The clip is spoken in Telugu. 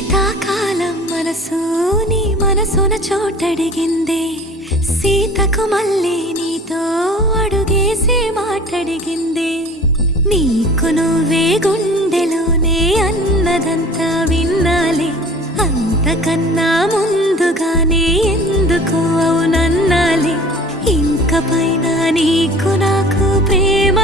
శీతాకాలం మనసు నీ మనసున చోటడిగిందే, సీతకు మళ్ళీ నీతో అడుగేసి మాటడిగిందే. నీకు నువ్వే గుండెలోనే అన్నదంతా విన్నాలే, అంతకన్నా ముందుగానే ఎందుకు అవునన్నాలే. ఇంక పైన నీకు నాకు ప్రేమ